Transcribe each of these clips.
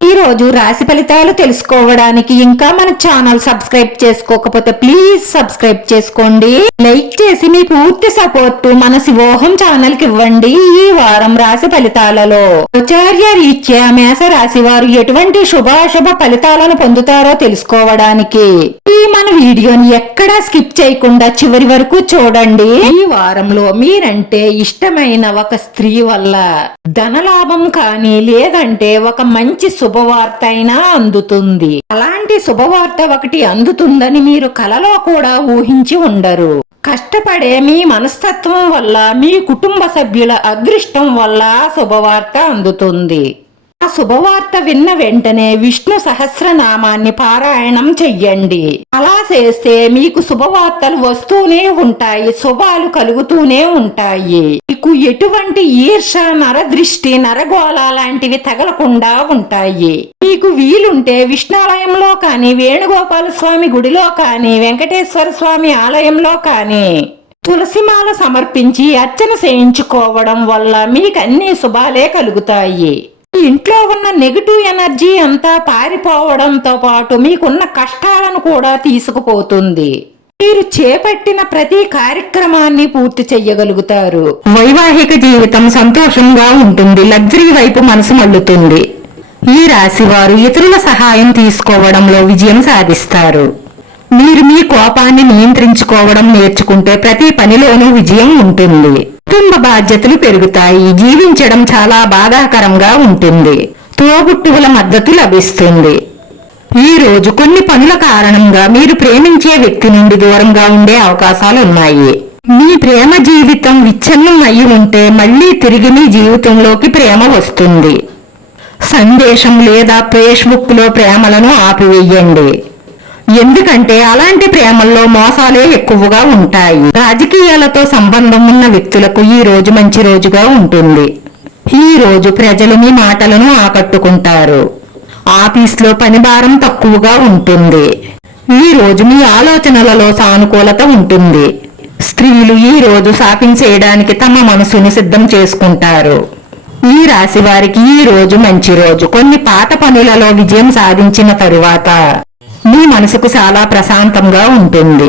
ఈ రోజు రాశి ఫలితాలు తెలుసుకోవడానికి ఇంకా మన ఛానల్ సబ్స్క్రైబ్ చేసుకోకపోతే ప్లీజ్ సబ్స్క్రైబ్ చేసుకోండి. లైక్ చేసి మీ పూర్తి సపోర్ట్ మన శివోహం ఛానల్కి ఇవ్వండి ఈ వారం రాశి ఫలితాలలో. ఆచార్య రీత్యా మేష రాశి వారు ఎటువంటి శుభాశుభ ఫలితాలను పొందుతారో తెలుసుకోవడానికి ఈ మన వీడియోని ఎక్కడా స్కిప్ చేయకుండా చివరి వరకు చూడండి. ఈ వారంలో మీరంటే ఇష్టమైన ఒక స్త్రీ వల్ల ధనలాభం కానీ లేదంటే ఒక మంచి శుభవార్త అయినా అందుతుంది. అలాంటి శుభవార్త ఒకటి అందుతుందని మీరు కలలో కూడా ఊహించి ఉండరు. కష్టపడే మీ మనస్తత్వం వల్ల మీ కుటుంబ సభ్యుల అదృష్టం వల్ల శుభవార్త అందుతుంది. శుభవార్త విన్న వెంటనే విష్ణు సహస్రనామాన్ని పారాయణం చెయ్యండి. అలా చేస్తే మీకు శుభవార్తలు వస్తూనే ఉంటాయి శుభాలు కలుగుతూనే ఉంటాయి. మీకు ఎటువంటి ఈర్ష నరదృష్టి నరగోళ లాంటివి తగలకుండా ఉంటాయి. మీకు వీలుంటే విష్ణాలయంలో కానీ వేణుగోపాల స్వామి గుడిలో కానీ వెంకటేశ్వర స్వామి ఆలయంలో కానీ తులసిమాల సమర్పించి అర్చన చేయించుకోవడం వల్ల మీకు అన్ని శుభాలే కలుగుతాయి. ఇంట్లో ఉన్న నెగిటివ్ ఎనర్జీ అంతా పారిపోవడంతో పాటు మీకున్న కష్టాలను కూడా తీసుకుపోతుంది. మీరు చేపట్టిన ప్రతి కార్యక్రమాన్ని పూర్తి చెయ్యగలుగుతారు. వైవాహిక జీవితం సంతోషంగా ఉంటుంది లగ్జరీ వైపు మనసు మల్లుతుంది ఈ రాశి వారు ఇతరుల సహాయం తీసుకోవడంలో విజయం సాధిస్తారు. మీరు మీ కోపాన్ని నియంత్రించుకోవడం నేర్చుకుంటే ప్రతి పనిలోనూ విజయం ఉంటుంది. కుటుంబ బాధ్యతలు పెరుగుతాయి. జీవించడం చాలా బాధాకరంగా ఉంటుంది. తోబుట్టువుల మద్దతు లభిస్తుంది. ఈ రోజు కొన్ని పనుల కారణంగా మీరు ప్రేమించే వ్యక్తి నుండి దూరంగా ఉండే అవకాశాలు ఉన్నాయి మీ ప్రేమ జీవితం విచ్ఛిన్నం అయి ఉంటే మళ్ళీ తిరిగి మీ జీవితంలోకి ప్రేమ వస్తుంది. సందేశం లేదా ఫేస్బుక్లో ప్రేమలను ఆపివేయండి. ఎందుకంటే అలాంటి ప్రేమల్లో మోసాలే ఎక్కువగా ఉంటాయి. రాజకీయాలతో సంబంధం ఉన్న వ్యక్తులకు ఈ రోజు మంచి రోజుగా ఉంటుంది. ఈ రోజు ప్రజలు మీ మాటలను ఆకట్టుకుంటారు. ఆఫీస్లో పని భారం తక్కువగా ఉంటుంది. ఈ రోజు మీ ఆలోచనలలో సానుకూలత ఉంటుంది. స్త్రీలు ఈ రోజు షాపింగ్ చేయడానికి తమ మనసుని సిద్ధం చేసుకుంటారు. ఈ రాశి వారికి ఈ రోజు మంచి రోజు. కొన్ని పాత పనులలో విజయం సాధించిన తరువాత మీ మనసుకు చాలా ప్రశాంతంగా ఉంటుంది.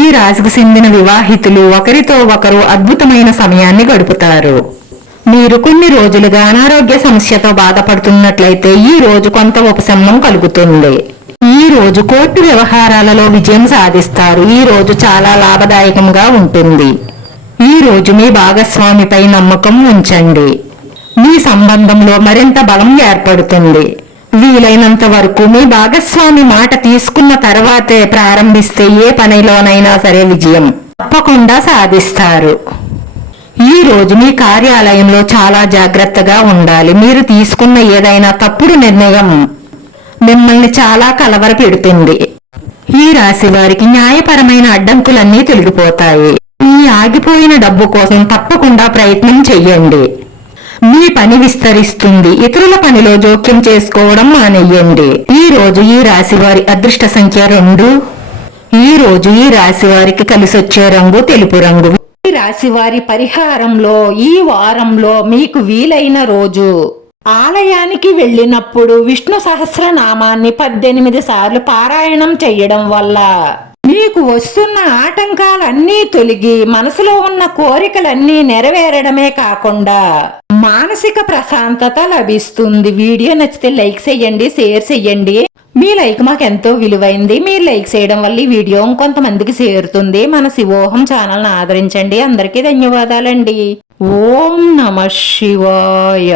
ఈ రాశికి చెందిన వివాహితులు ఒకరితో ఒకరు అద్భుతమైన సమయాన్ని గడుపుతారు. మీరు కొన్ని రోజులుగా అనారోగ్య సమస్యతో బాధపడుతున్నట్లయితే ఈ రోజు కొంత ఉపశమనం కలుగుతుంది. ఈ రోజు కోర్టు వ్యవహారాలలో విజయం సాధిస్తారు. ఈ రోజు చాలా లాభదాయకంగా ఉంటుంది. ఈ రోజు మీ భాగస్వామిపై నమ్మకం ఉంచండి. మీ సంబంధంలో మరింత బలం ఏర్పడుతుంది. వీలైనంత వరకు మీ భాగస్వామి మాట తీసుకున్న తర్వాతే ప్రారంభిస్తే ఏ పనిలోనైనా సరే విజయం తప్పకుండా సాధిస్తారు. ఈ రోజు మీ కార్యాలయంలో చాలా జాగ్రత్తగా ఉండాలి. మీరు తీసుకున్న ఏదైనా తప్పుడు నిర్ణయం మిమ్మల్ని చాలా కలవర పెడుతుంది ఈ రాశి వారికి న్యాయపరమైన అడ్డంకులన్నీ తొలగిపోతాయి. మీ ఆగిపోయిన డబ్బు కోసం తప్పకుండా ప్రయత్నం చెయ్యండి మీ పని విస్తరిస్తుంది. ఇతరుల పనిలో జోక్యం చేసుకోవడం మానేయండి. ఈ రోజు ఈ రాశి వారి అదృష్ట సంఖ్య రెండు. ఈ రోజు ఈ రాశి వారికి కలిసొచ్చే రంగు తెలుపు రంగు. ఈ రాశి వారి పరిహారంలో ఈ వారంలో మీకు వీలైన రోజు. ఆలయానికి వెళ్ళినప్పుడు విష్ణు సహస్రనామాన్ని పద్దెనిమిది సార్లు పారాయణం చేయడం వల్ల మీకు వస్తున్న ఆటంకాలన్నీ తొలగి మనసులో ఉన్న కోరికలన్నీ నెరవేరడమే కాకుండా మానసిక ప్రశాంతత లభిస్తుంది. వీడియో నచ్చితే లైక్ చేయండి షేర్ చేయండి. మీ లైక్ మాకు ఎంతో విలువైంది. మీరు లైక్ చేయడం వల్ల ఈ వీడియో కొంతమందికి చేరుతుంది. మన శివోహం ఛానల్ని ఆదరించండి. అందరికీ ధన్యవాదాలండి. ఓం నమ శివాయ.